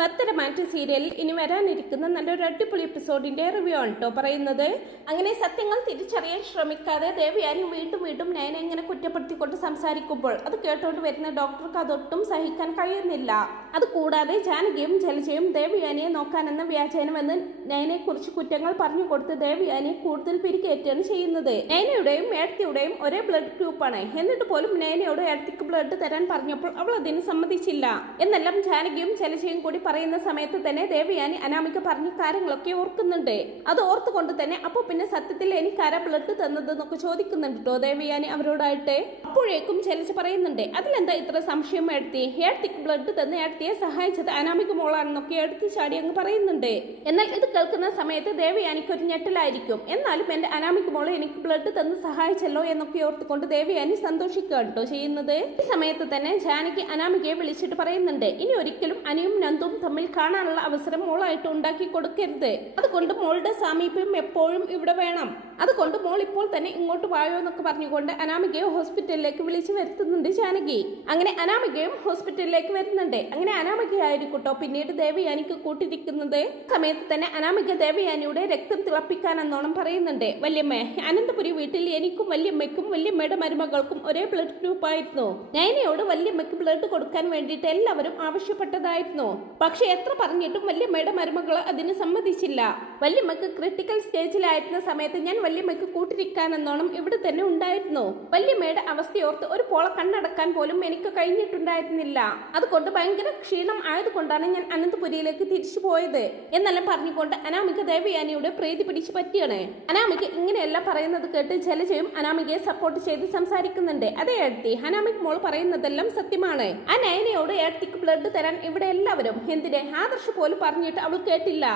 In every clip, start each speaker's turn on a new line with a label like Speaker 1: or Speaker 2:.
Speaker 1: പത്തര സീരിയലിൽ ഇനി വരാനിരിക്കുന്ന നല്ലൊരു അടിപൊളി എപ്പിസോഡിന്റെ റിവ്യൂ ആണ് കേട്ടോ പറയുന്നത്. അങ്ങനെ സത്യങ്ങൾ തിരിച്ചറിയാൻ ശ്രമിക്കാതെ ദേവിയാനും വീണ്ടും വീണ്ടും നയനെ ഇങ്ങനെ കുറ്റപ്പെടുത്തിക്കൊണ്ട് സംസാരിക്കുമ്പോൾ അത് കേട്ടോണ്ട് വരുന്ന ഡോക്ടർക്ക് അതൊട്ടും സഹിക്കാൻ കഴിയുന്നില്ല. അത് കൂടാതെ ജാനകിയും ജലജയും ദേവയാനിയെ നോക്കാനെന്ന വ്യാജേനം എന്ന് നയനെ കുറിച്ച് കുറ്റങ്ങൾ പറഞ്ഞു കൊടുത്ത് ദേവയാനിയെ കൂടുതൽ പിരിക്കേറ്റാണ് ചെയ്യുന്നത്. നയനയുടെയും ഏടത്തിയുടെയും ഒരേ ബ്ലഡ് ഗ്രൂപ്പാണ് എന്നിട്ട് പോലും നയനയോട് ഏടത്തിക്ക് ബ്ലഡ് തരാൻ പറഞ്ഞപ്പോൾ അവൾ അതിന് സമ്മതിച്ചില്ല. എന്നെല്ലാം ജാനകിയും ജലജയും കൂടി പറയുന്ന സമയത്ത് തന്നെ ദേവയാനി അനാമിക പറഞ്ഞ കാര്യങ്ങളൊക്കെ ഓർക്കുന്നുണ്ട്. അത് ഓർത്തുകൊണ്ട് തന്നെ അപ്പൊ പിന്നെ സത്യത്തിൽ എനിക്ക് ആരാ ബ്ലഡ് തന്നതെന്നൊക്കെ ചോദിക്കുന്നുണ്ട് കേട്ടോ ദേവയാനി അവരോടായിട്ട്. അപ്പോഴേക്കും ജലജ പറയുന്നുണ്ട് അതിലെന്താ ഇത്ര സംശയം എഴുത്തി ഏടത്തിക്ക് ബ്ലഡ് തന്ന് ഏടത്തിയെ സഹായിച്ചത് അനാമിക മോളാണെന്നൊക്കെ എടുത്ത് ചാടി അങ്ങ് പറയുന്നുണ്ട്. എന്നാൽ ഇത് കേൾക്കുന്ന സമയത്ത് ദേവി ഒരു ഞെട്ടലായിരിക്കും. എന്നാലും എന്റെ അനാമിക മോളെ എനിക്ക് ബ്ലഡ് തന്ന് സഹായിച്ചല്ലോ എന്നൊക്കെ ഓർത്തുകൊണ്ട് ദേവയാനി സന്തോഷിക്കുക കേട്ടോ ചെയ്യുന്നത്. ഈ സമയത്ത് തന്നെ ജാനകി അനാമികയെ വിളിച്ചിട്ട് പറയുന്നുണ്ട്. ഇനി ഒരിക്കലും അനിയും നന്ദും തമ്മിൽ കാണാനുള്ള അവസരം മോളായിട്ട് ഉണ്ടാക്കി കൊടുക്കരുത്. അതുകൊണ്ട് മോളുടെ സാമീപ്യം എപ്പോഴും ഇവിടെ വേണം. അതുകൊണ്ട് മോൾ ഇപ്പോൾ തന്നെ ഇങ്ങോട്ട് വായോ എന്നൊക്കെ പറഞ്ഞുകൊണ്ട് അനാമികയെ ഹോസ്പിറ്റലിലേക്ക് വിളിച്ചു വരുത്തുന്നുണ്ട് ജാനകി. അങ്ങനെ അനാമികയും ഹോസ്പിറ്റലിലേക്ക് വരുന്നുണ്ട്. അങ്ങനെ അനാമികയായിരിക്കട്ടോ. പിന്നീട് ദേവയാനിക്ക് കൂട്ടിരിക്കുന്നത് സമയത്ത് തന്നെ അനാമിക ദേവയാനിയുടെ രക്തം തിളപ്പിക്കാനെന്നോണം പറയുന്നുണ്ട്. വല്യമ്മ അനന്തപുരി വീട്ടിൽ എനിക്കും വല്യമ്മയ്ക്കും വല്യമ്മയുടെ മരുമകൾക്കും ഒരേ ബ്ലഡ് ഗ്രൂപ്പ് ആയിരുന്നു. നയനയോട് വല്യമ്മയ്ക്ക് ബ്ലഡ് കൊടുക്കാൻ വേണ്ടിയിട്ട് എല്ലാവരും ആവശ്യപ്പെട്ടതായിരുന്നു. പക്ഷെ എത്ര പറഞ്ഞിട്ടും വല്യമ്മയുടെ മരുമകൾ അതിന് സമ്മതിച്ചില്ല. വല്യമ്മക്ക് ക്രിട്ടിക്കൽ സ്റ്റേജിലായിരുന്ന സമയത്ത് ഞാൻ വല്യമ്മയ്ക്ക് കൂട്ടിരിക്കാനെന്നോണം ഇവിടെ തന്നെ ഉണ്ടായിരുന്നു. വല്യമ്മയുടെ അവസ്ഥയോർത്ത് ഒരു പോള കണ്ണടക്കാൻ പോലും എനിക്ക് കഴിഞ്ഞിട്ടുണ്ടായിരുന്നില്ല. അതുകൊണ്ട് ഭയങ്കര ക്ഷീണം ആയതുകൊണ്ടാണ് ഞാൻ അനന്തപുരിയിലേക്ക് തിരിച്ചു പോയത്. എന്നെല്ലാം പറഞ്ഞുകൊണ്ട് അനാമിക ദേവയാനിയുടെ പ്രീതി പിടിച്ചു പറ്റിയാണ്. അനാമിക ഇങ്ങനെയെല്ലാം പറയുന്നത് കേട്ട് ജലജയും അനാമികയെ സപ്പോർട്ട് ചെയ്ത് സംസാരിക്കുന്നുണ്ട്. അതേ എഴുത്തി അനാമിക് മോൾ പറയുന്നതെല്ലാം സത്യമാണ്. ആ നയനയോട് എഴുത്തിക്ക് ബ്ലഡ് തരാൻ ഇവിടെ എല്ലാവരും എന്തിനെ ആദർശ് പോലും പറഞ്ഞിട്ട് അവൾ കേട്ടില്ല.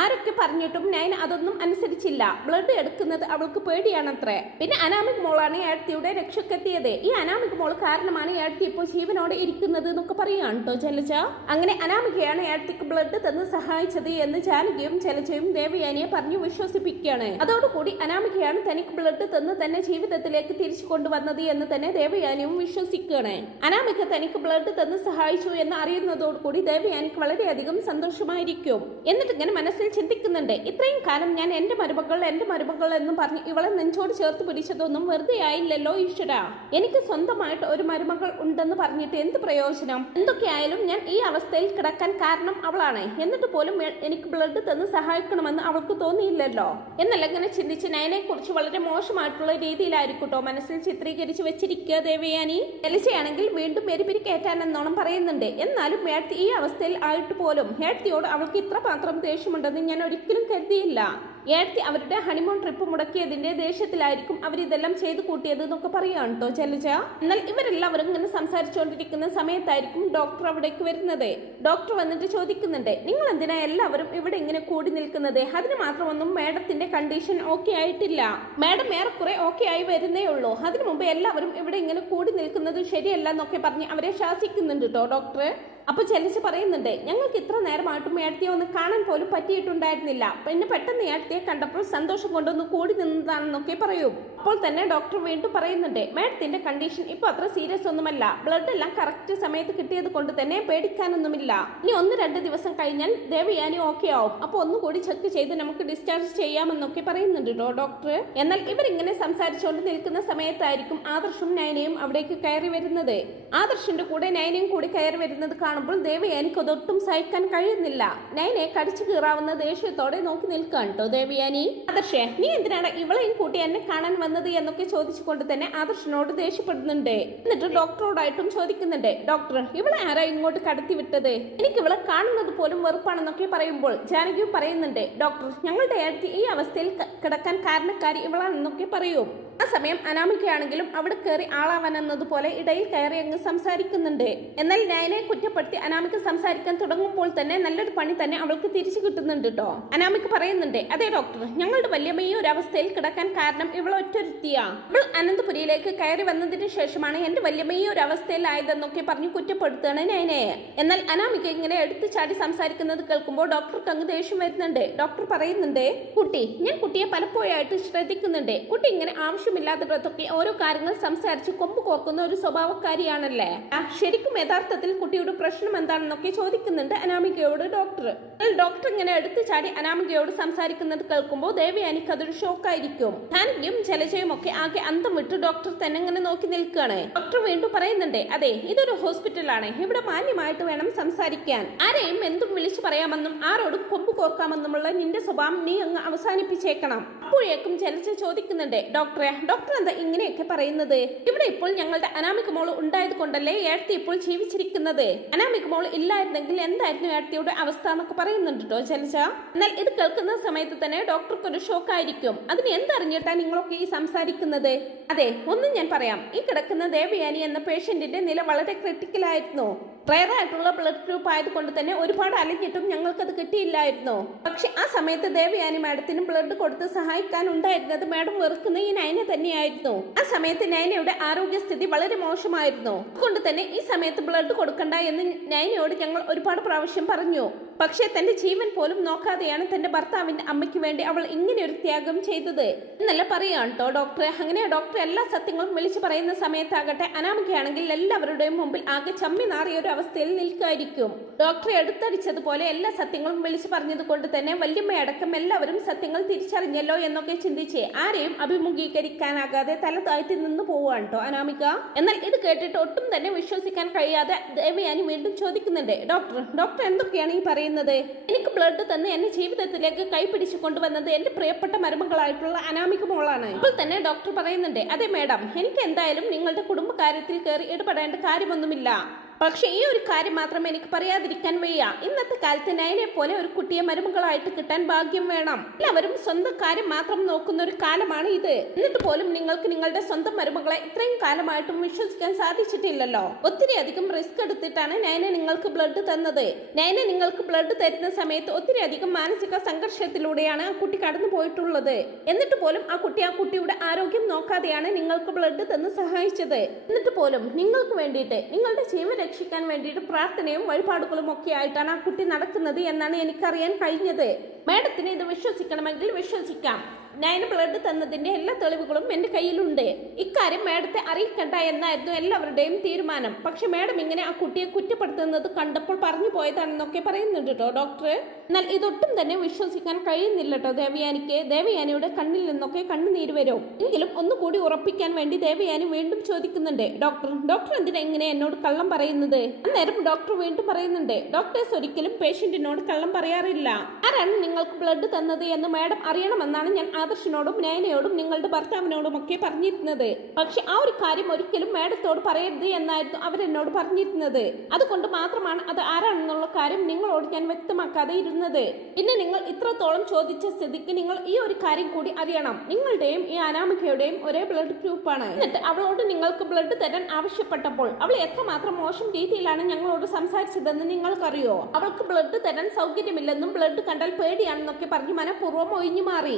Speaker 1: ആരൊക്കെ പറഞ്ഞിട്ടും നയൻ അതൊന്നും അനുസരിച്ചില്ല. ബ്ലഡ് എടുക്കുന്നത് അവൾക്ക് പേടിയാണത്രേ. പിന്നെ അനാമിക് മോളാണ് ഏഴ്ത്തിയുടെ രക്ഷക്കെത്തിയത്. ഈ അനാമിക് മോൾ കാരണമാണ് ഏഴ്ത്തി ഇപ്പോൾ ജീവനോടെ ഇരിക്കുന്നത് എന്നൊക്കെ പറയുകയാണ് കേട്ടോ ജലജ. അങ്ങനെ അനാമികയാണ് ഏഴ്ത്തിക്ക് ബ്ലഡ് തന്ന് സഹായിച്ചത് എന്ന് ജാനകിയും ജലജയും ദേവയാനിയെ പറഞ്ഞു വിശ്വസിപ്പിക്കുകയാണ്. അതോടുകൂടി അനാമികയാണ് തനിക്ക് ബ്ലഡ് തന്ന് തന്നെ ജീവിതത്തിലേക്ക് തിരിച്ചു കൊണ്ടുവന്നത് എന്ന് തന്നെ ദേവയാനിയും വിശ്വസിക്കുകയാണ്. അനാമിക തനിക്ക് ബ്ലഡ് തന്ന് സഹായിച്ചു എന്ന് അറിയുന്നതോടുകൂടി ദേവയാനിക്ക് വളരെയധികം സന്തോഷമായിരിക്കും. എന്നിട്ട് ഇങ്ങനെ മനസ്സിൽ ചിന്തിക്കുന്നുണ്ട്. ഇത്രയും കാലം ഞാൻ എന്റെ മരുമകൾ എന്റെ മരുമകൾ എന്ന് പറഞ്ഞ് ഇവളെ നെഞ്ചോട് ചേർത്ത് പിടിച്ചതൊന്നും വെറുതെ ആയില്ലല്ലോ ഈശ്വര. എനിക്ക് സ്വന്തമായിട്ട് ഒരു മരുമകൾ ഉണ്ടെന്ന് പറഞ്ഞിട്ട് എന്ത് പ്രയോജനം? എന്തൊക്കെയായാലും ഞാൻ ഈ അവസ്ഥയിൽ കിടക്കാൻ കാരണം അവളാണ്. എന്നിട്ട് പോലും എനിക്ക് ബ്ലഡ് തന്ന് സഹായിക്കണമെന്ന് അവൾക്ക് തോന്നിയില്ലല്ലോ. എന്നല്ല ഇങ്ങനെ ചിന്തിച്ച് നയനെ കുറിച്ച് വളരെ മോശമായിട്ടുള്ള രീതിയിലായിരിക്കട്ടോ മനസ്സിൽ ചിത്രീകരിച്ച് വെച്ചിരിക്കുക ദേവയാനി. എലിച്ചയാണെങ്കിൽ വീണ്ടും മെരിപിരി കയറ്റാനെന്നോണം പറയുന്നുണ്ട്. എന്നാലും മേഡത്തി ഈ അവസ്ഥയിൽ ആയിട്ട് പോലും ഹേട്ടിയോട് അവൾക്ക് ഇത്ര മാത്രം ദേഷ്യമുണ്ടെന്ന് ഞാൻ ഒരിക്കലും കരുതിയില്ല. ഏടത്തി അവരുടെ ഹണിമൂൺ ട്രിപ്പ് മുടക്കിയതിന്റെ ദേഷ്യത്തിലായിരിക്കും അവർ ഇതെല്ലാം ചെയ്തു കൂട്ടിയത് എന്നൊക്കെ പറയുകയാണ് കേട്ടോ ജലജ എന്നാൽ ഇവരെല്ലാവരും ഇങ്ങനെ സംസാരിച്ചുകൊണ്ടിരിക്കുന്ന സമയത്തായിരിക്കും ഡോക്ടർ അവിടേക്ക് വരുന്നത്. ഡോക്ടർ വന്നിട്ട് ചോദിക്കുന്നുണ്ട് നിങ്ങൾ എന്തിനാ എല്ലാവരും ഇവിടെ ഇങ്ങനെ കൂടി നിൽക്കുന്നത്? അതിന് മാത്രമൊന്നും മാഡത്തിന്റെ കണ്ടീഷൻ ഓക്കെ ആയിട്ടില്ല. മാഡം ഏറെക്കുറെ ഓക്കെ ആയി വരുന്നേ ഉള്ളൂ. അതിനു മുമ്പ് എല്ലാവരും ഇവിടെ ഇങ്ങനെ കൂടി നിൽക്കുന്നത് ശരിയല്ല എന്നൊക്കെ പറഞ്ഞ് അവരെ ശാസിക്കുന്നുണ്ട് കേട്ടോ ഡോക്ടർ അപ്പൊ ചെലിച്ച് പറയുന്നുണ്ട് ഞങ്ങൾക്ക് ഇത്ര നേരമായിട്ടും ഏടത്തിയെ ഒന്ന് കാണാൻ പോലും പറ്റിയിട്ടുണ്ടായിരുന്നില്ല. പിന്നെ പെട്ടെന്ന് ഏടത്തിയെ കണ്ടപ്പോൾ സന്തോഷം കൊണ്ടൊന്ന് കൂടി നിന്നതാണെന്നൊക്കെ പറയും. അപ്പോൾ തന്നെ ഡോക്ടർ വീണ്ടും പറയുന്നുണ്ട് മേഡത്തിന്റെ കണ്ടീഷൻ ഇപ്പൊ അത്ര സീരിയസ് ഒന്നുമല്ല. ബ്ലഡ് എല്ലാം കറക്റ്റ് സമയത്ത് കിട്ടിയത് കൊണ്ട് തന്നെ പേടിക്കാനൊന്നുമില്ല. ഇനി ഒന്ന് രണ്ട് ദിവസം കഴിഞ്ഞാൽ ദേവയാനി ഓക്കെ ആവും. അപ്പൊ ഒന്നുകൂടി ചെക്ക് ചെയ്ത് നമുക്ക് ഡിസ്ചാർജ് ചെയ്യാമെന്നൊക്കെ പറയുന്നുണ്ട് ഡോക്ടർ. എന്നാൽ ഇവരിങ്ങനെ സംസാരിച്ചുകൊണ്ട് നിൽക്കുന്ന സമയത്തായിരിക്കും ആദർശും നയനയും അവിടേക്ക് കയറി വരുന്നത്. ആദർശിന്റെ കൂടെ നയനയും കൂടി കയറി വരുന്നത് കാണുമ്പോൾ ദേവയാനിക്ക് അതൊട്ടും സഹിക്കാൻ കഴിയുന്നില്ല. നയനെ കടിച്ചു കീറാവുന്ന ദേഷ്യത്തോടെ നോക്കി നിൽക്കുകയാണ് കേട്ടോ ദേവയാനി. ആദർശേ നീ എന്തിനാണ് ഇവളെയും കൂട്ടി എന്നെ കാണാൻ വന്നത്? എന്നൊക്കെ ചോദിച്ചുകൊണ്ട് തന്നെ ആദർശനോട് ദേഷ്യപ്പെടുന്നുണ്ട്. എന്നിട്ട് ഡോക്ടറോടായിട്ടും ചോദിക്കുന്നുണ്ട് ഡോക്ടർ ഇവളെ ആരാ ഇങ്ങോട്ട് കടത്തി വിട്ടത്? എനിക്ക് ഇവളെ കാണുന്നത് പോലും വെറുപ്പാണെന്നൊക്കെ പറയുമ്പോൾ ജാനകിയും പറയുന്നുണ്ട് ഡോക്ടർ ഞങ്ങളുടെ അടുത്ത് ഈ അവസ്ഥയിൽ കിടക്കാൻ കാരണക്കാരി ഇവളാണെന്നൊക്കെ പറയും. ആ സമയം അനാമികയാണെങ്കിലും അവിടെ കയറി ആളാവാനെന്നതുപോലെ ഇടയിൽ കയറി അങ്ങ് സംസാരിക്കുന്നുണ്ട്. എന്നാൽ നയനെ കുറ്റപ്പെടുത്തി അനാമിക സംസാരിക്കാൻ തുടങ്ങുമ്പോൾ തന്നെ നല്ലൊരു പണി തന്നെ അവൾക്ക് തിരിച്ചു കിട്ടുന്നുണ്ട് കേട്ടോ അനാമിക പറയുന്നുണ്ട് അതെ ഡോക്ടർ ഞങ്ങളുടെ വല്യമ്മ ഈ ഒരു അവസ്ഥയിൽ കിടക്കാൻ കാരണം ഇവൾ ഒറ്റൊരുത്തിയാ. ഇവൾ അനന്തപുരിയിലേക്ക് കയറി വന്നതിന് ശേഷമാണ് എന്റെ വല്യമ്മ ഈ ഒരു അവസ്ഥയിലായതെന്നൊക്കെ പറഞ്ഞു കുറ്റപ്പെടുത്തുകയാണ് നയനയെ എന്നാൽ അനാമിക ഇങ്ങനെ എടുത്തു ചാടി സംസാരിക്കുന്നത് കേൾക്കുമ്പോൾ ഡോക്ടർക്ക് അങ്ങ് ദേഷ്യം വരുന്നുണ്ട്. ഡോക്ടർ പറയുന്നുണ്ട് കുട്ടി ഞാൻ കുട്ടിയെ പലപ്പോഴായിട്ട് ശ്രദ്ധിക്കുന്നുണ്ട്. കുട്ടി ഇങ്ങനെ ആവശ്യം ആവശ്യമില്ലാത്തിടത്തൊക്കെ ഓരോ കാര്യങ്ങൾ സംസാരിച്ച് കൊമ്പ് കോർക്കുന്ന ഒരു സ്വഭാവക്കാരിയാണല്ലേ? ശരിക്കും യഥാർത്ഥത്തിൽ കുട്ടിയുടെ പ്രശ്നം എന്താണെന്നൊക്കെ ചോദിക്കുന്നുണ്ട് അനാമികയോട് ഡോക്ടർ. ഡോക്ടർ ഇങ്ങനെ എടുത്തു ചാടി അനാമികയോട് സംസാരിക്കുന്നത് കേൾക്കുമ്പോൾ ദേവി അതൊരു ഷോക്കായിരിക്കും. ധാനിയും ജലജയും ഒക്കെ ആകെ അന്തം വിട്ട് ഡോക്ടർ തന്നെ ഇങ്ങനെ നോക്കി നിൽക്കുകയാണ്. ഡോക്ടർ വീണ്ടും പറയുന്നുണ്ട് അതെ ഇതൊരു ഹോസ്പിറ്റലാണ്. ഇവിടെ മാന്യമായിട്ട് വേണം സംസാരിക്കാൻ. ആരെയും എന്തും വിളിച്ചു പറയാമെന്നും ആരോടും കൊമ്പ് കോർക്കാമെന്നുമുള്ള നിന്റെ സ്വഭാവം നീ അങ്ങ് അവസാനിപ്പിച്ചേക്കണം. അപ്പോഴേക്കും ജലജ ചോദിക്കുന്നുണ്ട് ഡോക്ടറെ ഡോക്ടർ എന്താ ഇങ്ങനെയൊക്കെ പറയുന്നത്? ഇവിടെ ഇപ്പോൾ ഞങ്ങളുടെ അനാമിക് മോൾ ഉണ്ടായത് കൊണ്ടല്ലേ ഏഴത്തി ഇപ്പോൾ ജീവിച്ചിരിക്കുന്നത്? അനാമിക് മോൾ ഇല്ലായിരുന്നെങ്കിൽ എന്തായിരുന്നു ഏഴത്തിയുടെ അവസ്ഥ എന്നൊക്കെ പറയുന്നുണ്ടോ ജലജ. എന്നാൽ ഇത് കേൾക്കുന്ന സമയത്ത് തന്നെ ഡോക്ടർക്ക് ഒരു ഷോക്ക് ആയിരിക്കും അതിന് എന്തറിഞ്ഞിട്ടാ നിങ്ങളൊക്കെ ഈ സംസാരിക്കുന്നത്? അതെ ഒന്നും ഞാൻ പറയാം. ഈ കിടക്കുന്ന ദേവയാനി എന്ന പേഷ്യന്റിന്റെ നില വളരെ ക്രിട്ടിക്കലായിരുന്നു റയർ ആയിട്ടുള്ള ബ്ലഡ് ഗ്രൂപ്പ് ആയതുകൊണ്ട് തന്നെ ഒരുപാട് അലഞ്ഞിട്ടും ഞങ്ങൾക്കത് കിട്ടിയില്ലായിരുന്നു. പക്ഷെ ആ സമയത്ത് ദേവയാനി മാഡത്തിന് ബ്ലഡ് കൊടുത്ത് സഹായിക്കാൻ ഉണ്ടായിരുന്നത് മാഡം വെറുക്കുന്ന ഈ നയന തന്നെയായിരുന്നു. ആ സമയത്ത് നയനയുടെ ആരോഗ്യസ്ഥിതി വളരെ മോശമായിരുന്നു. അതുകൊണ്ട് തന്നെ ഈ സമയത്ത് ബ്ലഡ് കൊടുക്കണ്ട എന്ന് നയനയോട് ഞങ്ങൾ ഒരുപാട് പ്രാവശ്യം പറഞ്ഞു. പക്ഷേ തന്റെ ജീവൻ പോലും നോക്കാതെയാണ് തന്റെ ഭർത്താവിന്റെ അമ്മയ്ക്ക് വേണ്ടി അവൾ ഇങ്ങനെ ഒരു ത്യാഗം ചെയ്തത്. എന്നല്ല പറയാം കേട്ടോ ഡോക്ടറെ. അങ്ങനെ ഡോക്ടർ എല്ലാ സത്യങ്ങളും വിളിച്ചു പറയുന്ന സമയത്താകട്ടെ അനാമികയാണെങ്കിൽ എല്ലാവരുടെയും മുമ്പിൽ ആകെ ചമ്മി നാറിയ ഒരു അവസ്ഥയിൽ നിൽക്കായിരിക്കും. ഡോക്ടറെ എടുത്തടിച്ചതുപോലെ എല്ലാ സത്യങ്ങളും വിളിച്ചു പറഞ്ഞത് കൊണ്ട് തന്നെ വല്യമ്മയടക്കം എല്ലാവരും സത്യങ്ങൾ തിരിച്ചറിഞ്ഞല്ലോ എന്നൊക്കെ ചിന്തിച്ച് ആരെയും അഭിമുഖീകരിക്കാനാകാതെ തല താഴ്ത്തി നിന്ന് പോവുകയാണ് കേട്ടോ അനാമിക? എന്നാൽ ഇത് കേട്ടിട്ട് ഒട്ടും തന്നെ വിശ്വസിക്കാൻ കഴിയാതെ ദേവയാനി വീണ്ടും ചോദിക്കുന്നുണ്ട് ഡോക്ടർ ഡോക്ടർ എന്തൊക്കെയാണ് ഈ പറയുന്നത്? എനിക്ക് ബ്ലഡ് തന്നെ എന്നെ ജീവിതത്തിലേക്ക് കൈപിടിച്ചു കൊണ്ടുവന്നത് എന്റെ പ്രിയപ്പെട്ട മരുമകളായിട്ടുള്ള അനാമിക മോളാണ്. ഇപ്പോൾ തന്നെ ഡോക്ടർ പറയുന്നുണ്ട് അതെ മേഡം എനിക്ക് എന്തായാലും നിങ്ങളുടെ കുടുംബകാര്യത്തിൽ കയറി ഇടപെടേണ്ട കാര്യമൊന്നുമില്ല. പക്ഷെ ഈ ഒരു കാര്യം മാത്രം എനിക്ക് പറയാതിരിക്കാൻ വയ്യ. ഇന്നത്തെ കാലത്ത് നയനെ പോലെ ഒരു കുട്ടിയെ മരുമകളായിട്ട് കിട്ടാൻ ഭാഗ്യം വേണം. എല്ലാവരും സ്വന്തം കാര്യം മാത്രം നോക്കുന്ന ഒരു കാലമാണ് ഇത്. എന്നിട്ട് പോലും നിങ്ങൾക്ക് നിങ്ങളുടെ സ്വന്തം മരുമകളെ ഇത്രയും കാലമായിട്ടും വിശ്വസിക്കാൻ സാധിച്ചിട്ടില്ലല്ലോ. ഒത്തിരി അധികം റിസ്ക് എടുത്തിട്ടാണ് നയനെ നിങ്ങൾക്ക് ബ്ലഡ് തന്നത്. നയനെ നിങ്ങൾക്ക് ബ്ലഡ് തരുന്ന സമയത്ത് ഒത്തിരി അധികം മാനസിക സംഘർഷത്തിലൂടെയാണ് ആ കുട്ടി കടന്നു പോയിട്ടുള്ളത്. എന്നിട്ട് പോലും ആ കുട്ടി ആ കുട്ടിയുടെ ആരോഗ്യം നോക്കാതെയാണ് നിങ്ങൾക്ക് ബ്ലഡ് തന്ന് സഹായിച്ചത്. എന്നിട്ട് പോലും നിങ്ങൾക്ക് വേണ്ടിയിട്ട് നിങ്ങളുടെ ജീവൻ രക്ഷിക്കാൻ വേണ്ടിയിട്ട് പ്രാർത്ഥനയും വഴിപാടുകളും ഒക്കെ ആയിട്ടാണ് ആ കുട്ടി നടക്കുന്നത് എന്നാണ് എനിക്കറിയാൻ കഴിഞ്ഞത്. മാഡത്തിന് ഇത് വിശ്വസിക്കണമെങ്കിൽ വിശ്വസിക്കാം. നയന് ബ്ലഡ് തന്നതിന്റെ എല്ലാ തെളിവുകളും എന്റെ കയ്യിലുണ്ട്. ഇക്കാര്യം മാഡത്തെ അറിയിക്കണ്ട എന്നായിരുന്നു എല്ലാവരുടെയും തീരുമാനം. പക്ഷെ മാഡം ഇങ്ങനെ ആ കുട്ടിയെ കുറ്റപ്പെടുത്തുന്നത് കണ്ടപ്പോൾ പറഞ്ഞു പോയതാണെന്നൊക്കെ പറയുന്നുണ്ട് കേട്ടോ ഡോക്ടർ എന്നാൽ ഇതൊട്ടും തന്നെ വിശ്വസിക്കാൻ കഴിയുന്നില്ല കേട്ടോ ദേവയാനിക്ക്. ദേവയാനിയുടെ കണ്ണിൽ നിന്നൊക്കെ കണ്ണുനീര് വരും. എങ്കിലും ഒന്നുകൂടി ഉറപ്പിക്കാൻ വേണ്ടി ദേവയാനി വീണ്ടും ചോദിക്കുന്നുണ്ട്. ഡോക്ടർ ഡോക്ടർ എന്തിനാ ഇങ്ങനെ എന്നോട് കള്ളം പറയുന്നത്? അന്നേരം ഡോക്ടർ വീണ്ടും പറയുന്നുണ്ട്. ഡോക്ടേഴ്സ് ഒരിക്കലും പേഷ്യന്റിനോട് കള്ളം പറയാറില്ല. ആരാണ് നിങ്ങൾക്ക് ബ്ലഡ് തന്നത് എന്ന് മാഡം അറിയണമെന്നാണ് ഞാൻ ആദർശിനോടും നയനയോടും നിങ്ങളുടെ ഭർത്താവിനോടും ഒക്കെ പറഞ്ഞിരുന്നത്. പക്ഷെ ആ ഒരു കാര്യം ഒരിക്കലും മാഡത്തോട് പറയരുത് എന്നായിരുന്നു അവരെന്നോട് പറഞ്ഞിരുന്നത്. അതുകൊണ്ട് മാത്രമാണ് അത് ആരാണെന്നുള്ള കാര്യം നിങ്ങളോട് ഞാൻ വ്യക്തമാക്കാതെ ഇരുന്നത്. ഇന്ന് നിങ്ങൾ ഇത്രത്തോളം ചോദിച്ച സ്ഥിതിക്ക് നിങ്ങൾ ഈ ഒരു കാര്യം കൂടി അറിയണം. നിങ്ങളുടെയും ഈ അനാമികയുടെയും ഒരേ ബ്ലഡ് ഗ്രൂപ്പാണ് എന്നിട്ട് അവളോട് നിങ്ങൾക്ക് ബ്ലഡ് തരാൻ ആവശ്യപ്പെട്ടപ്പോൾ അവൾ എത്രമാത്രം മോശം രീതിയിലാണ് ഞങ്ങളോട് സംസാരിച്ചതെന്ന് നിങ്ങൾക്കറിയോ? അവൾക്ക് ബ്ലഡ് തരാൻ സൗകര്യമില്ലെന്നും ബ്ലഡ് കണ്ടാൽ പേടിയാണെന്നൊക്കെ പറഞ്ഞ് മനഃപൂർവം ഒഴിഞ്ഞു മാറി.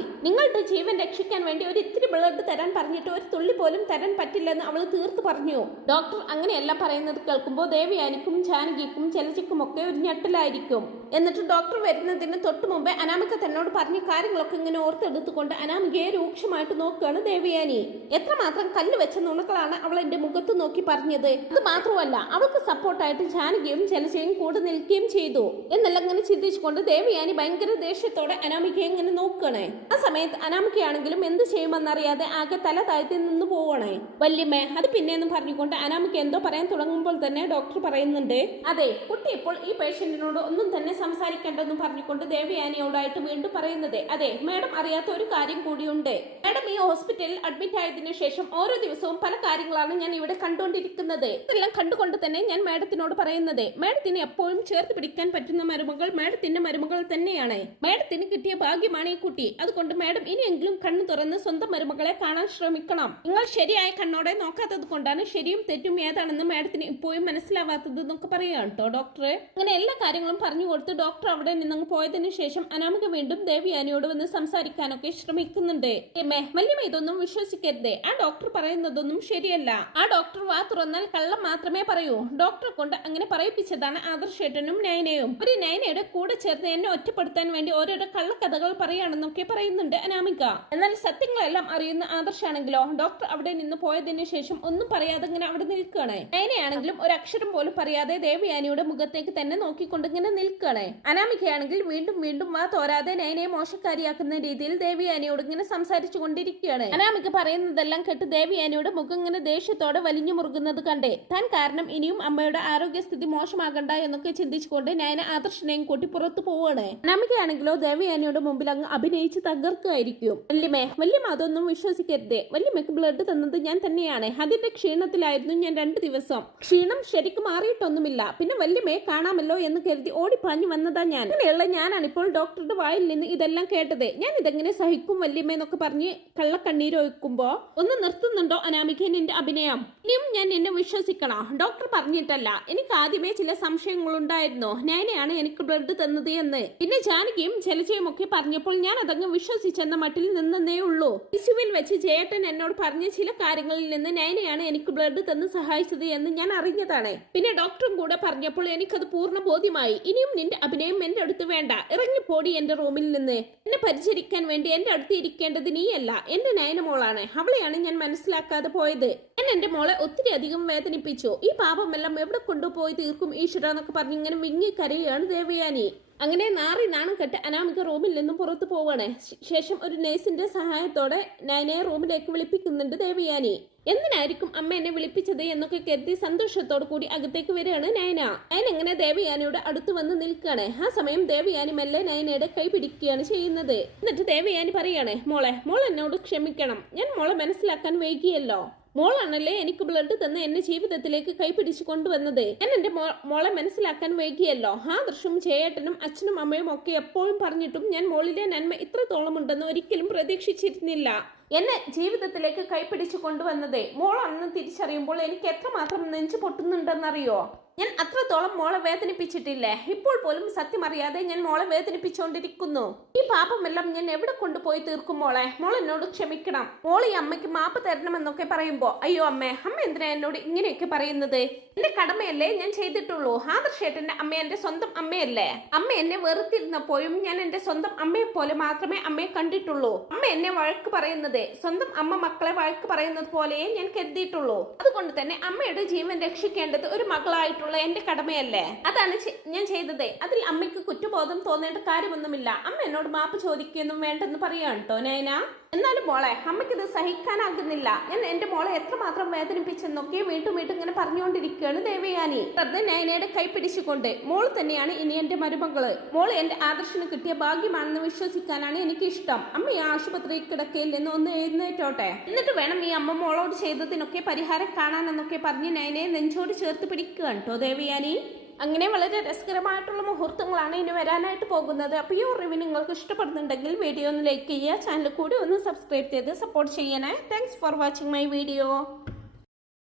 Speaker 1: നിങ്ങളുടെ ജീവൻ രക്ഷിക്കാൻ വേണ്ടി ഒരു ഇത്തിരി ബ്ലഡ് തരാൻ പറഞ്ഞിട്ട് ഒരു തുള്ളി പോലും തരാൻ പറ്റില്ലെന്ന് അവൾ തീർത്ത് പറഞ്ഞു. ഡോക്ടർ അങ്ങനെയെല്ലാം പറയുന്നത് കേൾക്കുമ്പോൾ ദേവിയാനിക്കും ജാനകിക്കും ചലച്ചിക്കും ഒക്കെ ഒരു ഞെട്ടലായിരിക്കും. എന്നിട്ട് ഡോക്ടർ വരുന്നതിന് തൊട്ട് മുമ്പേ അനാമിക തന്നോട് പറഞ്ഞ കാര്യങ്ങളൊക്കെ ഇങ്ങനെ ഓർത്തെടുത്തുകൊണ്ട് അനാമികയെ രൂക്ഷമായിട്ട് നോക്കുകയാണ് ദേവിയാനി. എത്രമാത്രം കല്ല് വെച്ച നുണകളാണ് അവൾ എന്റെ മുഖത്ത് നോക്കി പറഞ്ഞത്. അത് മാത്രമല്ല അവൾക്ക് സപ്പോർട്ടായിട്ട് ജാനകിയും ചലച്ചയും കൂടെ നിൽക്കുകയും ചെയ്തു. എന്നെല്ലാം ഇങ്ങനെ ചിന്തിച്ചുകൊണ്ട് ദേവിയാനി ഭയങ്കര ദേഷ്യത്തോടെ അനാമികയെ ഇങ്ങനെ നോക്കുകയാണ്. ആ സമയത്ത് അനാമികയാണെങ്കിലും എന്ത് ചെയ്യുമെന്നറിയാതെ ആകെ തല താഴ്ത്തി നിന്ന് പോവണേ വല്യമ്മേ അത് പിന്നെയെന്ന് പറഞ്ഞുകൊണ്ട് അനാമിക്ക എന്തോ പറയാൻ തുടങ്ങുമ്പോൾ തന്നെ ഡോക്ടർ പറയുന്നുണ്ട് അതെ കുട്ടി ഇപ്പോൾ ഈ പേഷ്യന്റിനോട് ഒന്നും തന്നെ സംസാരിക്കേണ്ടെന്ന് പറഞ്ഞുകൊണ്ട് ദേവയാനിയോടായിട്ട് വീണ്ടും പറയുന്നത്. അതെ മാഡം അറിയാത്ത ഒരു കാര്യം കൂടിയുണ്ട്. മാഡം ഈ ഹോസ്പിറ്റലിൽ അഡ്മിറ്റ് ആയതിനു ശേഷം ഓരോ ദിവസവും പല കാര്യങ്ങളാണ് ഞാൻ ഇവിടെ കണ്ടുകൊണ്ടിരിക്കുന്നത്. ഇതെല്ലാം കണ്ടുകൊണ്ട് തന്നെ ഞാൻ മാഡത്തിനോട് പറയുന്നത്. മാഡത്തിന് എപ്പോഴും ചേർത്ത് പിടിക്കാൻ പറ്റുന്ന മരുമകൾ മാഡത്തിന്റെ മരുമകൾ തന്നെയാണ്. മാഡത്തിന് കിട്ടിയ ഭാഗ്യമാണ് ഈ കുട്ടി. അതുകൊണ്ട് മാഡം ഇനിയെങ്കിലും കണ്ണു തുറന്ന് സ്വന്തം മരുമകളെ കാണാൻ ശ്രമിക്കണം. നിങ്ങൾ ശരിയായ കണ്ണോടെ നോക്കാത്തത് കൊണ്ടാണ് ശരിയും തെറ്റും ഏതാണെന്ന് മാഡത്തിന് ഇപ്പോഴും മനസ്സിലാവാത്തത് എന്നൊക്കെ പറയുകയാണ് കേട്ടോ ഡോക്ടറെ. അങ്ങനെ എല്ലാ കാര്യങ്ങളും പറഞ്ഞു കൊടുത്ത് ഡോക്ടർ അവിടെ നിന്നങ്ങ് പോയതിനു ശേഷം അനാമിക വീണ്ടും ദേവിയാനിയോട് വന്ന് സംസാരിക്കാനൊക്കെ ശ്രമിക്കുന്നുണ്ട്. എമ്മേ ഇതൊന്നും വിശ്വസിക്കരുത്. ആ ഡോക്ടർ പറയുന്നതൊന്നും ശരിയല്ല. ആ ഡോക്ടർ വാ തുറന്നാൽ കള്ളം മാത്രമേ പറയൂ. ഡോക്ടറെ കൊണ്ട് അങ്ങനെ പറയിപ്പിച്ചതാണ് ആദർശേട്ടനും നയനയും. ഒരു നയനയുടെ കൂടെ ചേർന്ന് എന്നെ ഒറ്റപ്പെടുത്താൻ വേണ്ടി ഓരോരോ കള്ളക്കഥകൾ പറയുകയാണെന്നൊക്കെ പറയുന്നുണ്ട് അനാമിക എന്നാൽ സത്യങ്ങളെല്ലാം അറിയുന്ന ആദർശാണെങ്കിലോ ഡോക്ടർ അവിടെ നിന്ന് പോയതിനു ശേഷം ഒന്നും പറയാതെ ഇങ്ങനെ അവിടെ നിൽക്കുകയാണ് നയനയാണെങ്കിലും ഒരു അക്ഷരം പോലും പറയാതെ ദേവയാനിയുടെ മുഖത്തേക്ക് തന്നെ നോക്കിക്കൊണ്ട് ഇങ്ങനെ നിൽക്കുകയാണ് അനാമികയാണെങ്കിൽ വീണ്ടും വീണ്ടും വാ തോരാതെ നയനയെ മോശക്കാരിയാക്കുന്ന രീതിയിൽ ദേവിയാനിയോട് ഇങ്ങനെ സംസാരിച്ചു കൊണ്ടിരിക്കുകയാണ്. അനാമിക പറയുന്നതെല്ലാം കേട്ട് ദേവിയാനിയുടെ മുഖം ഇങ്ങനെ ദേഷ്യത്തോടെ വലിഞ്ഞു മുറുകുന്നത് കണ്ടേ. താൻ കാരണം ഇനിയും അമ്മയുടെ ആരോഗ്യസ്ഥിതി മോശമാകണ്ട എന്നൊക്കെ ചിന്തിച്ചുകൊണ്ട് നയന ആദർശനെയും കൂട്ടി പുറത്തു പോവുകയാണ് അനാമികയാണെങ്കിലോ ദേവിയാനിയുടെ മുമ്പിൽ അങ്ങ് അഭിനയിച്ച് തകർക്കുകയായിരിക്കും. വല്യമ്മേ വല്യമ്മ അതൊന്നും വിശ്വസിക്കരുത്. വല്യമ്മയ്ക്ക് ബ്ലഡ് തന്നത് ഞാൻ തന്നെയാണ്. അതിന്റെ ക്ഷീണത്തിലായിരുന്നു ഞാൻ രണ്ട് ദിവസം. ക്ഷീണം ശരിക്കും മാറിയിട്ടൊന്നുമില്ല. പിന്നെ വല്യമ്മയെ കാണാമല്ലോ എന്ന് കരുതി ഓടിപ്പാഞ്ഞു വന്നതാ ഞാൻ. അങ്ങനെയുള്ള ഞാനാണ് ഇപ്പോൾ ഡോക്ടറുടെ വായിൽ നിന്ന് ഇതെല്ലാം കേട്ടത്. ഞാൻ ഇതെങ്ങനെ സഹിക്കും വല്യമ്മ എന്നൊക്കെ പറഞ്ഞ് കള്ളക്കണ്ണീരൊഴുക്കുമ്പോ ഒന്ന് നിർത്തുന്നുണ്ടോ അനാമിക നിന്റെ അഭിനയം? ഇനിയും ഞാൻ എന്നെ വിശ്വസിക്കണോ? ഡോക്ടർ പറഞ്ഞിട്ടല്ല. എനിക്ക് ആദ്യമേ ചില സംശയങ്ങളുണ്ടായിരുന്നു. നയനയാണ് എനിക്ക് ബ്ലഡ് തന്നത് എന്ന്. പിന്നെ ജാനകിയും ജലജയും ഒക്കെ പറഞ്ഞപ്പോൾ ഞാൻ അതങ്ങ് വിശ്വസിച്ചെന്ന മട്ടിൽ നിന്നേ ഉള്ളൂ. ശിശുവിൽ വെച്ച് ജേട്ടൻ എന്നോട് പറഞ്ഞ ചില കാര്യങ്ങളിൽ നിന്ന് നയനയാണ് എനിക്ക് ബ്ലഡ് തന്ന് സഹായിച്ചത് എന്ന് ഞാൻ അറിഞ്ഞതാണ്. പിന്നെ ഡോക്ടറും കൂടെ പറഞ്ഞപ്പോൾ എനിക്കത് പൂർണ ബോധ്യമായി. ഇനിയും നിന്റെ അഭിനയം എന്റെ അടുത്ത് വേണ്ട. ഇറങ്ങിപ്പോടി എന്റെ റൂമിൽ നിന്ന്. എന്നെ പരിചരിക്കാൻ വേണ്ടി എന്റെ അടുത്ത് ഇരിക്കേണ്ടത് നീയല്ല. എന്റെ നയനമോളാണ്. അവളെയാണ് ഞാൻ മനസ്സിലാക്കാതെ പോയത്. ഞാൻ എന്റെ മോളെ ഒത്തിരി അധികം വേദനിപ്പിച്ചു. ഈ പാപമെല്ലാം എവിടെ കൊണ്ടുപോയി തീർക്കും ഈശ്വര എന്നൊക്കെ പറഞ്ഞിങ്ങനെ വിങ്ങി കരയുകയാണ് ദേവയാനി. അങ്ങനെ നാറി നാണം കെട്ട് അനാമിക റൂമിൽ നിന്നും പുറത്തു പോവുകയാണ് ശേഷം ഒരു നേഴ്സിന്റെ സഹായത്തോടെ നയനയെ റൂമിലേക്ക് വിളിപ്പിക്കുന്നുണ്ട് ദേവയാനി. എന്തിനായിരിക്കും അമ്മ എന്നെ വിളിപ്പിച്ചത് എന്നൊക്കെ കരുതി സന്തോഷത്തോടു കൂടി അകത്തേക്ക് വരികയാണ് നയന. നയൻ എങ്ങനെ ദേവയാനിയുടെ അടുത്ത് വന്ന് നിൽക്കുകയാണ് ആ സമയം ദേവയാനി മെല്ലെ നയനയുടെ കൈ പിടിക്കുകയാണ് ചെയ്യുന്നത്. എന്നിട്ട് ദേവയാനി പറയാണ് മോളെ മോൾ എന്നോട് ക്ഷമിക്കണം. ഞാൻ മോളെ മനസ്സിലാക്കാൻ വൈകിയല്ലോ. മോളാണല്ലേ എനിക്ക് ബ്ലഡ് തന്ന് എന്നെ ജീവിതത്തിലേക്ക് കൈപിടിച്ചു കൊണ്ടുവന്നത്? ഞാൻ എന്റെ മോളെ മനസ്സിലാക്കാൻ വൈകിയല്ലോ. ആ ദൃശ്യം ചേട്ടനും അച്ഛനും അമ്മയും ഒക്കെ എപ്പോഴും പറഞ്ഞിട്ടും ഞാൻ മോളിലെ നന്മ ഇത്രത്തോളം ഉണ്ടെന്ന് ഒരിക്കലും പ്രതീക്ഷിച്ചിരുന്നില്ല. എന്നെ ജീവിതത്തിലേക്ക് കൈപിടിച്ചു കൊണ്ടുവന്നത് മോളാണെന്ന് തിരിച്ചറിയുമ്പോൾ എനിക്ക് എത്രമാത്രം നെഞ്ചു പൊട്ടുന്നുണ്ടെന്നറിയോ? ഞാൻ അത്രത്തോളം മോളെ വേദനിപ്പിച്ചിട്ടില്ലേ? ഇപ്പോൾ പോലും സത്യം അറിയാതെ ഞാൻ മോളെ വേദനിപ്പിച്ചുകൊണ്ടിരിക്കുന്നു ഈ പാപമെല്ലാം ഞാൻ എവിടെ കൊണ്ടുപോയി തീർക്കും മോളെ? മോൾ എന്നോട് ക്ഷമിക്കണം. മോൾ ഈ അമ്മയ്ക്ക് മാപ്പ് തരണമെന്നൊക്കെ പറയുമ്പോ അയ്യോ അമ്മേ അമ്മ എന്തിനാ എന്നോട് ഇങ്ങനെയൊക്കെ പറയുന്നത്? എന്റെ കടമയല്ലേ ഞാൻ ചെയ്തിട്ടുള്ളൂ. ആദർശേട്ടന്റെ അമ്മ എന്റെ സ്വന്തം അമ്മയല്ലേ? അമ്മ എന്നെ വെറുത്തിരുന്നപ്പോഴും ഞാൻ എന്റെ സ്വന്തം അമ്മയെ പോലെ മാത്രമേ അമ്മയെ കണ്ടിട്ടുള്ളൂ. അമ്മ എന്നെ വഴക്ക് പറയുന്നത് സ്വന്തം അമ്മ മക്കളെ വഴക്ക് പറയുന്നത് പോലെയേ ഞാൻ കരുതിയിട്ടുള്ളൂ. അതുകൊണ്ട് തന്നെ അമ്മയുടെ ജീവൻ രക്ഷിക്കേണ്ടത് ഒരു മകളായിട്ടുള്ള എന്റെ കടമയല്ലേ? അതാണ് ഞാൻ ചെയ്തത്. അതിൽ അമ്മയ്ക്ക് കുറ്റബോധം തോന്നേണ്ട കാര്യമൊന്നുമില്ല. അമ്മ എന്നോട് മാപ്പ് ചോദിക്കുകയൊന്നും വേണ്ടെന്ന് പറയാണ് കേട്ടോ നയന. എന്നാലും മോളെ അമ്മയ്ക്കിത് സഹിക്കാനാകുന്നില്ല. ഞാൻ എന്റെ മോളെ എത്രമാത്രം വേദനിപ്പിച്ചെന്നൊക്കെ വീണ്ടും വീണ്ടും ഇങ്ങനെ പറഞ്ഞുകൊണ്ടിരിക്കുകയാണ് ദേവയാനി. ശ്രദ്ധ നയനയുടെ കൈ പിടിച്ചുകൊണ്ട് മോൾ തന്നെയാണ് ഇനി എന്റെ മരുമകൾ. മോൾ എന്റെ ആദർശന് കിട്ടിയ ഭാഗ്യമാണെന്ന് വിശ്വസിക്കാനാണ് എനിക്ക് ഇഷ്ടം അമ്മ ഈ ആശുപത്രി കിടക്കയിൽ നിന്ന് ഒന്ന് എഴുന്നേറ്റോട്ടെ. എന്നിട്ട് വേണം ഈ അമ്മ മോളോട് ചെയ്തതിനൊക്കെ പരിഹാരം കാണാനെന്നൊക്കെ പറഞ്ഞ് നയനയെ നെഞ്ചോട് ചേർത്ത് പിടിക്കുകയാണ് കേട്ടോ ദേവയാനി. അങ്ങനെ വളരെ രസകരമായിട്ടുള്ള മുഹൂർത്തങ്ങളാണ് ഇനി വരാനായിട്ട് പോകുന്നത്. അപ്പോൾ ഈ റിവ്യൂ നിങ്ങൾക്ക് ഇഷ്ടപ്പെടുന്നുണ്ടെങ്കിൽ വീഡിയോ ഒന്ന് ലൈക്ക് ചെയ്യുക. ചാനൽ കൂടി ഒന്ന് സബ്സ്ക്രൈബ് ചെയ്ത് സപ്പോർട്ട് ചെയ്യണേ. Thanks for watching my video